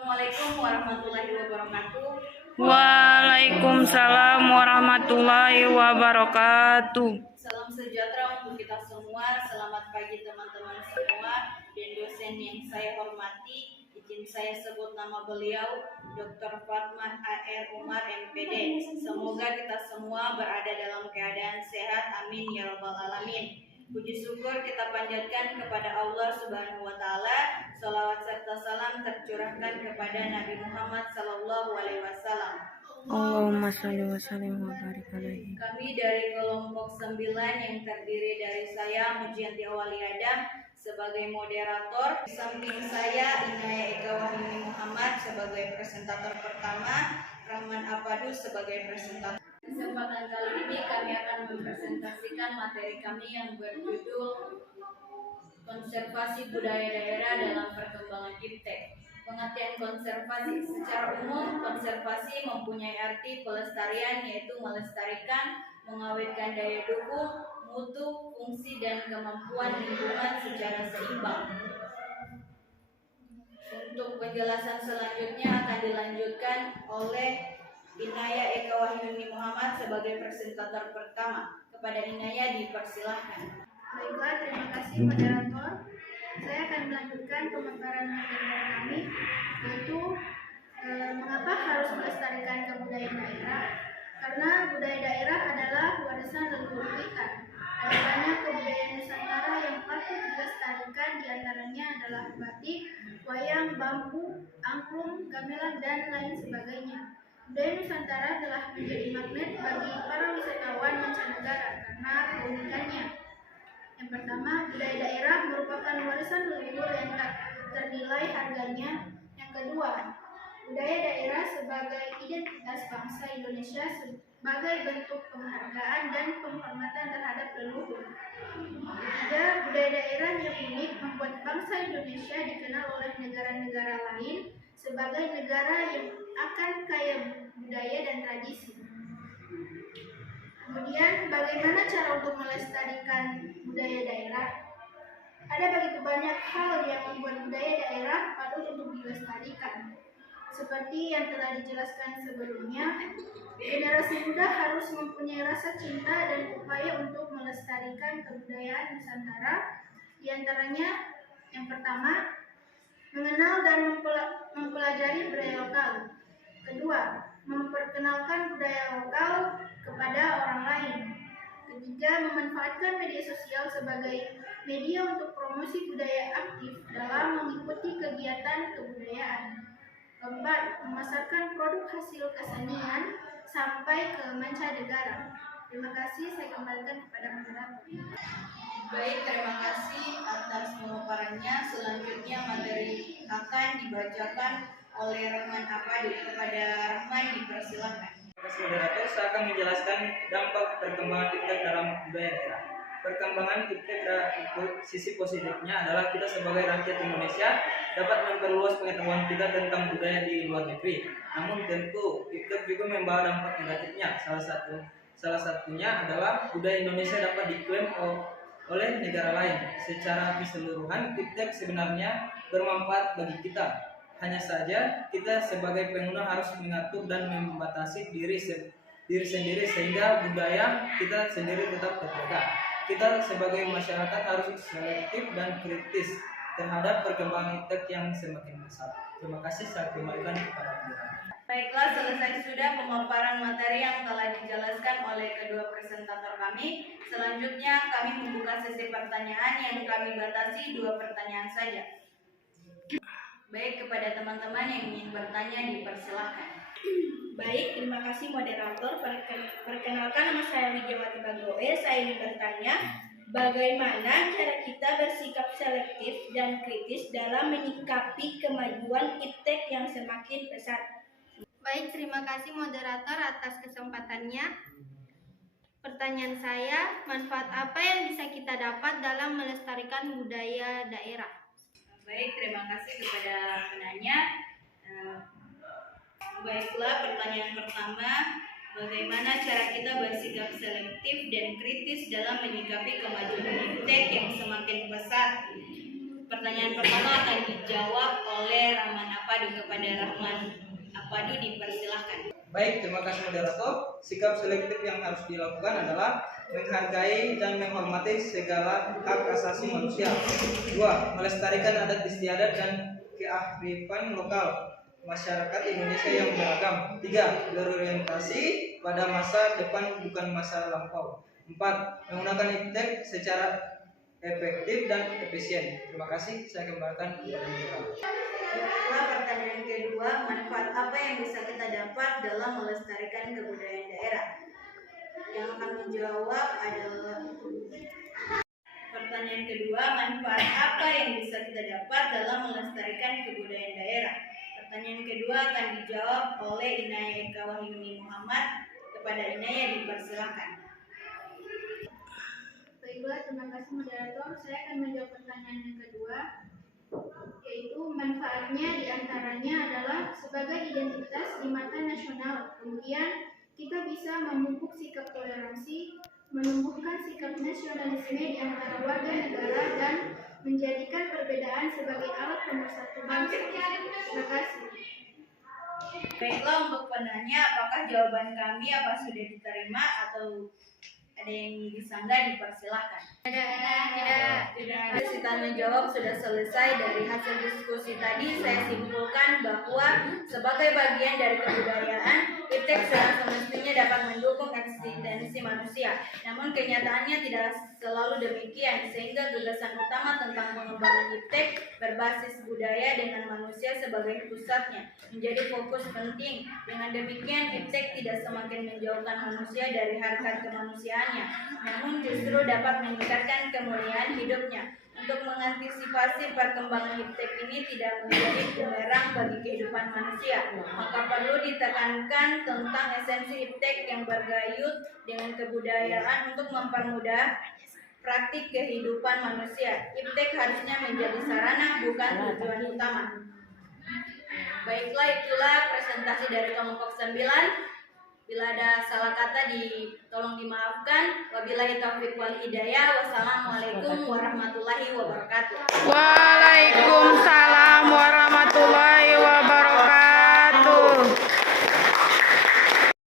Assalamualaikum warahmatullahi wabarakatuh. Waalaikumsalam warahmatullahi wabarakatuh. Salam sejahtera untuk kita semua. Selamat pagi teman-teman semua dan dosen yang saya hormati. Izin saya sebut nama beliau, Dr. Fatmah A.R. Umar MPD. Semoga kita semua berada dalam keadaan sehat. Amin ya rabbal alamin. Puji syukur kita panjatkan kepada Allah Subhanahu wa taala. Salawat serta salam tercurahkan kepada Nabi Muhammad sallallahu alaihi wasallam. Allahumma shalli wa sallim wa barik alaihi. Kami dari kelompok 9 yang terdiri dari saya Mujianti Awali Adam sebagai moderator. Di samping saya Inaya Eka Wahyuni Muhammad sebagai presentator pertama, Rahman Apadu sebagai presentator. Kesempatan kali ini kami akan mempresentasikan materi kami yang berjudul Konservasi Budaya Daerah dalam Perkembangan Iptek. Pengertian konservasi. Secara umum, konservasi mempunyai arti pelestarian, yaitu melestarikan, mengawetkan daya dukung, mutu, fungsi, dan kemampuan lingkungan secara seimbang. Untuk penjelasan selanjutnya akan dilanjutkan oleh Inaya Eka Wahyuni Muhammad sebagai presentator pertama. Kepada Inaya dipersilahkan. Baiklah, terima kasih moderator. Saya akan melanjutkan pemaparan materi kami, yaitu mengapa harus melestarikan kebudayaan daerah. Karena budaya daerah adalah warisan leluhur kita. Ada banyak kebudayaan Nusantara yang patut dilestarikan, diantaranya adalah batik, wayang, bambu, angklung, gamelan, dan lain sebagainya. Budaya Nusantara telah menjadi magnet bagi para wisatawan mancanegara karena keunikannya. Yang pertama, budaya daerah merupakan warisan leluhur yang tak ternilai harganya. Yang kedua, budaya daerah sebagai identitas bangsa Indonesia sebagai bentuk penghargaan dan penghormatan terhadap leluhur. Ketiga, budaya daerah yang unik membuat bangsa Indonesia dikenal oleh negara-negara lain sebagai negara yang akan kaya budaya dan tradisi. Kemudian, bagaimana cara untuk melestarikan budaya daerah? Ada begitu banyak hal yang membuat budaya daerah patut untuk dilestarikan. Seperti yang telah dijelaskan sebelumnya, generasi muda harus mempunyai rasa cinta dan upaya untuk melestarikan kebudayaan Nusantara. Di antaranya, yang pertama, mengenal dan mempelajari budaya lokal. Kedua, memperkenalkan budaya lokal kepada orang lain. Ketiga, memanfaatkan media sosial sebagai media untuk promosi budaya aktif dalam mengikuti kegiatan kebudayaan. Keempat, memasarkan produk hasil kesenian sampai ke mancanegara. Terima kasih, saya kembalikan kepada moderator. Baik, terima kasih atas pemaparannya. Selanjutnya materi akan dibacakan oleh Rahman Apadu. Kepada Rahman dipersilakan. Terima kasih moderator, saya akan menjelaskan dampak perkembangan iptek dalam budaya daerah. Perkembangan iptek sisi positifnya adalah kita sebagai rakyat Indonesia dapat memperluas pengetahuan kita tentang budaya di luar negeri. Namun tentu iptek juga membawa dampak negatifnya. Salah satunya adalah budaya Indonesia dapat diklaim oleh negara lain. Secara keseluruhan iptek sebenarnya bermanfaat bagi kita. Hanya saja kita sebagai pengguna harus mengatur dan membatasi diri sendiri sehingga budaya kita sendiri tetap terjaga. Kita sebagai masyarakat harus selektif dan kritis terhadap perkembangan iptek yang semakin besar. Terima kasih, saya kembalikan kepada moderator. Baiklah, selesai sudah pemaparan materi yang telah dijelaskan oleh kedua presentator kami. Selanjutnya kami membuka sesi pertanyaan yang kami batasi 2 pertanyaan saja. Baik, kepada teman-teman yang ingin bertanya dipersilakan. Baik, terima kasih moderator. Perkenalkan, nama saya Widiawati Bagoe. Saya ingin bertanya, bagaimana cara kita bersikap selektif dan kritis dalam menyikapi kemajuan iptek yang semakin pesat? Baik, terima kasih moderator atas kesempatannya. Pertanyaan saya, manfaat apa yang bisa kita dapat dalam melestarikan budaya daerah? Baik, terima kasih kepada penanya. Baiklah, pertanyaan pertama, bagaimana cara kita bersikap selektif dan kritis dalam menyikapi kemajuan iptek yang semakin pesat? Pertanyaan pertama akan dijawab oleh Rahman Apadu. Kepada Rahman Apadu dipersilahkan. Baik, terima kasih moderator. Sikap selektif yang harus dilakukan adalah menghargai dan menghormati segala hak asasi manusia. 2. Melestarikan adat istiadat dan kearifan lokal masyarakat Indonesia yang beragam. 3. Berorientasi pada masa depan bukan masa lampau. 4. Menggunakan iptek secara efektif dan efisien. Terima kasih. Saya kembalikan kepada moderator. Baiklah, pertanyaan kedua, manfaat apa yang bisa kita dapat dalam melestarikan kebudayaan daerah? Yang akan menjawab adalah pertanyaan kedua, manfaat apa yang bisa kita dapat dalam melestarikan kebudayaan daerah? Pertanyaan kedua akan dijawab oleh Inaya Eka Wahyuni Muhammad. Kepada Inaya dipersilakan. Baiklah, terima kasih moderator. Saya akan menjawab pertanyaan yang kedua, yaitu manfaatnya diantaranya adalah sebagai identitas di mata nasional. Kemudian kita bisa memupuk sikap toleransi, menumbuhkan sikap nasionalisme di antara warga negara, dan menjadikan perbedaan sebagai alat pemersatu bangsa. Terima kasih. Baiklah, untuk penanya, apakah jawaban kami sudah diterima atau ada yang disanggah? Dipersilahkan. Tidak. Kita menjawab sudah selesai. Dari hasil diskusi tadi, saya simpulkan bahwa sebagai bagian dari kebudayaan, iptek semestinya dapat mendukung eksistensi manusia. Namun kenyataannya tidak selalu demikian, sehingga gagasan utama tentang pengembangan iptek berbasis budaya dengan manusia sebagai pusatnya menjadi fokus penting. Dengan demikian, iptek tidak semakin menjauhkan manusia dari harkat kemanusiaannya, namun justru dapat meningkatkan kemuliaan hidupnya. Untuk mengantisipasi perkembangan iptek ini tidak menjadi bumerang bagi kehidupan manusia, maka perlu ditekankan tentang esensi iptek yang bergayut dengan kebudayaan untuk mempermudah praktik kehidupan manusia. Iptek harusnya menjadi sarana, bukan tujuan utama. Baiklah, itulah presentasi dari kelompok 9. Bila ada salah kata tolong dimaafkan. Wabillahi taufiq wal hidayah. Wassalamualaikum warahmatullahi wabarakatuh. Waalaikumsalam.